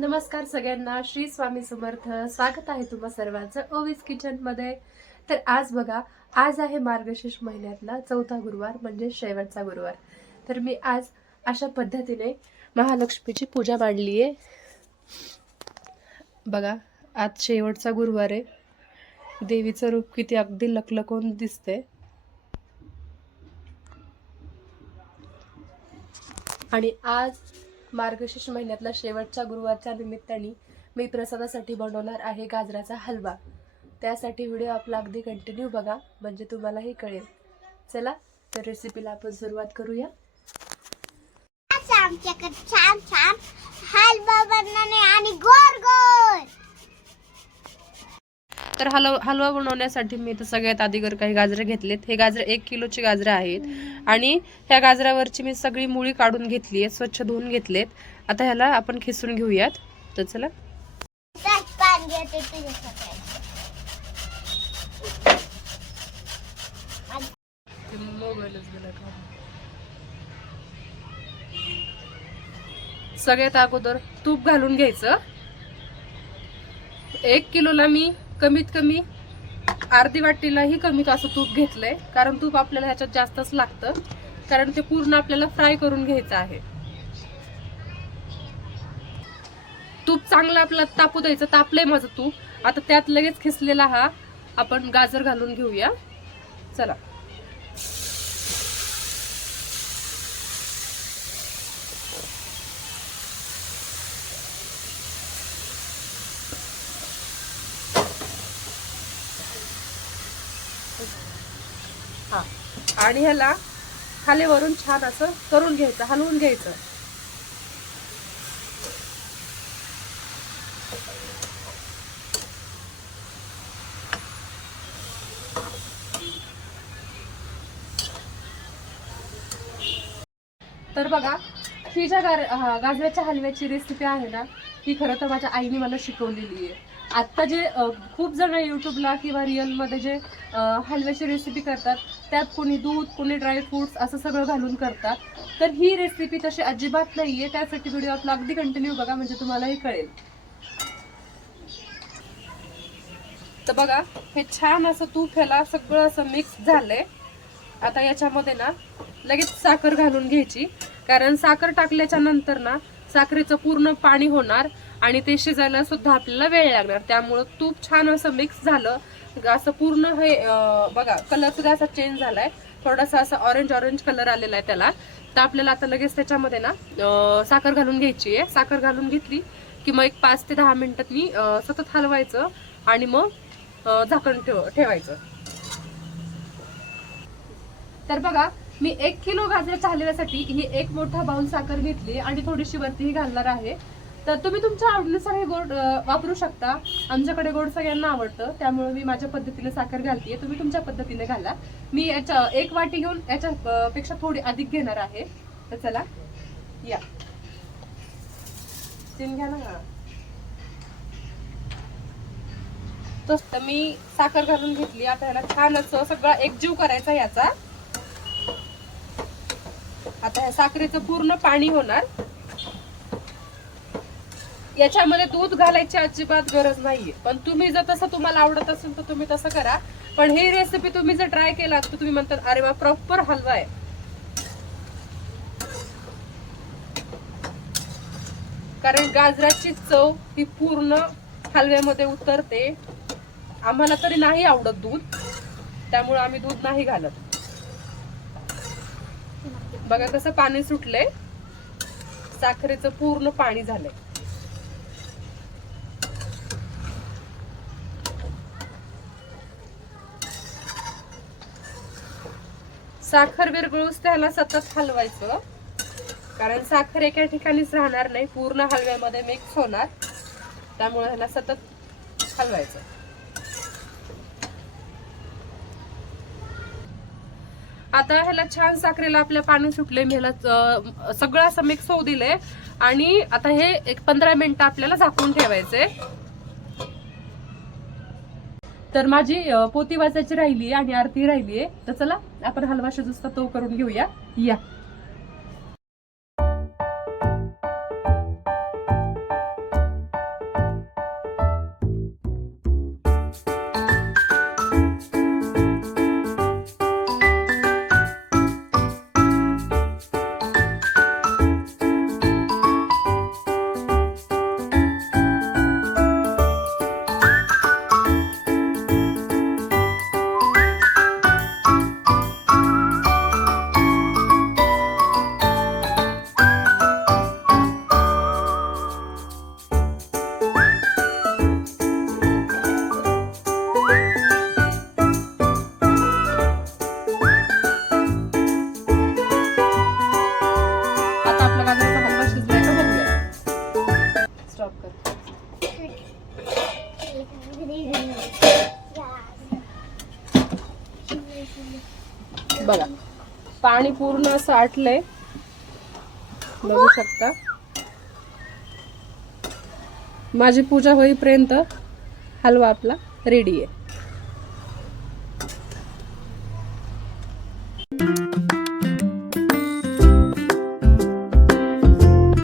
नमस्कार सगळ्यांना, श्री स्वामी समर्थ. स्वागत आहे तुम्हा सर्वांचं ओवीज किचन मध्ये. तर आज बघा, आज आहे मार्गशीर्ष महिन्यातला चौथा गुरुवार म्हणजे शेवटचा गुरुवार. तर मी आज अशा पद्धतीने महालक्ष्मीची पूजा मांडली आहे. बघा, आज शेवटचा गुरुवार आहे. देवीचं रूप किती अगदी लखलखून दिसते. आणि आज मार्गशीर्ष महिन्यातला शेवटच्या गुरुवारच्या निमित्ताने मी प्रसादासाठी बनवणार आहे गाजराचा हलवा. त्यासाठी व्हिडिओ आपला अगदी कंटिन्यू बघा, म्हणजे तुम्हालाही कळेल. चला तर रेसिपीला आपण सुरुवात करूया. आमच्याकडे छान छान हलवा बनवणे आणि गोड गोड. तर हलवा बनवण्यासाठी मी तर सगळ्यात आधी काही गाजरे घेतलेत. हे गाजरे 1 किलोचे गाजरे आहेत आणि ह्या गाजरावरची मी सगळी मुळी काढून घेतली आहे, स्वच्छ धुवून घेतलेत. आता ह्याला आपण खिसून घेऊयात. तर चला, सगळ्यात अगोदर तूप घालून घ्यायचं. 1 किलोला मी कमीत कमी अर्धी वाटीलाही कमी असं तूप घेतलंय, कारण तूप आपल्याला ह्याच्यात जास्तच लागतं, कारण ते पूर्ण आपल्याला फ्राय करून घ्यायचं आहे. तूप चांगलं आपल्याला तापू द्यायचं. तापलंय माझं तूप. आता त्यात लगेच खिसलेला हा आपण गाजर घालून घेऊया. चला, हा. आणि ह्याला खाली वरून छान असं करून घ्यायचं, हलवून घ्यायचं. तर बघा, ही ज्या गाजराच्या हलव्याची रेसिपी आहे ना, ही खरं तर माझ्या आईने मला शिकवलेली आहे. आत्ता जे खूप जण युट्यूबला किंवा रिअलमध्ये जे हलव्याची रेसिपी करतात, त्यात कोणी दूध, कोणी ड्रायफ्रुट्स असं सगळं घालून करतात. तर ही रेसिपी तशी अजिबात नाही आहे. त्यासाठी व्हिडिओ आपला अगदी कंटिन्यू बघा, म्हणजे तुम्हालाही कळेल. तर बघा, हे छान असं तूप ह्याला सगळं असं मिक्स झालंय. आता याच्यामध्ये ना लगेच साखर घालून घ्यायची, कारण साखर टाकल्याच्या नंतर ना साखरेचं पूर्ण पाणी होणार आणि ते शिजायला सुद्धा आपल्याला वेळ लागणार. त्यामुळं तूप छान असं मिक्स झालं, असं पूर्ण हे बघा, कलर सुद्धा असा चेंज झालाय, थोडासा असा ऑरेंज कलर आलेला आहे त्याला. तर आपल्याला आता लगेच त्याच्यामध्ये ना साखर घालून घ्यायची आहे. साखर घालून घेतली की मग एक 5 ते 10 मिनिटात मी सतत हलवायचं आणि मग झाकण ठेवायचं. तर बघा, मी 1 किलो गाजराच्या हलव्यासाठी ही एक मोठा बाउल साखर घेतली आणि थोडीशी वरतीही घालणार आहे. तर तुम्ही तुमच्या आवडीनुसार हे गोड वापरू शकता. आमच्याकडे गोड सगळ्यांना आवडतं, त्यामुळे मी माझ्या पद्धतीने साखर घालतीये. तुम्ही तुमच्या पद्धतीने घाला. मी याच्या 1 वाटी घेऊन याच्या पेक्षा थोडी अधिक घेणार आहे. तर चला या, चिन घ्या ना. तर मी साखर घालून घेतली. आता ह्याला छान असं सगळं एकजीव करायचा याचा. आता ह्या साखरेचं पूर्ण पाणी होणार. याच्यामध्ये दूध घालायची अजिबात गरज नाहीये, पण तुम्ही जर तसं तुम्हाला आवडत असेल तर तुम्ही तसं करा. पण ही रेसिपी तुम्ही जर ट्राय केलात तर तुम्ही म्हणतात, अरे वा, प्रॉपर हलवा आहे. कारण गाजराची चव ही पूर्ण हलव्यामध्ये उतरते. आम्हाला तरी नाही आवडत दूध, त्यामुळे आम्ही दूध नाही घालत. बघा कसं पाणी सुटलंय, साखरेचं पूर्ण पाणी झालंय. साखर विरघळूस त्याला सतत हलवायचं, कारण साखर एका ठिकाणीच राहणार नाही, पूर्ण हलव्यामध्ये मिक्स होणार. त्यामुळे ह्याला सतत हलवायचं. आता ह्याला छान साखरेला आपल्या पाणी सुटले. मी ह्याला सगळं असं मिक्स होऊ दिलंय आणि आता हे एक 15 मिनिटं आपल्याला झाकून ठेवायचे. तर माझी पोती वाचायची राहिली आणि आरती राहिली आहे. तर चला आपण हलवा शिजूस्ता तो करून घेऊया. या, स्टॉप कर. बघा पाणी पूर्ण असं आटलंय, बघू शकता. माझी पूजा होईपर्यंत हलवा आपला रेडी आहे.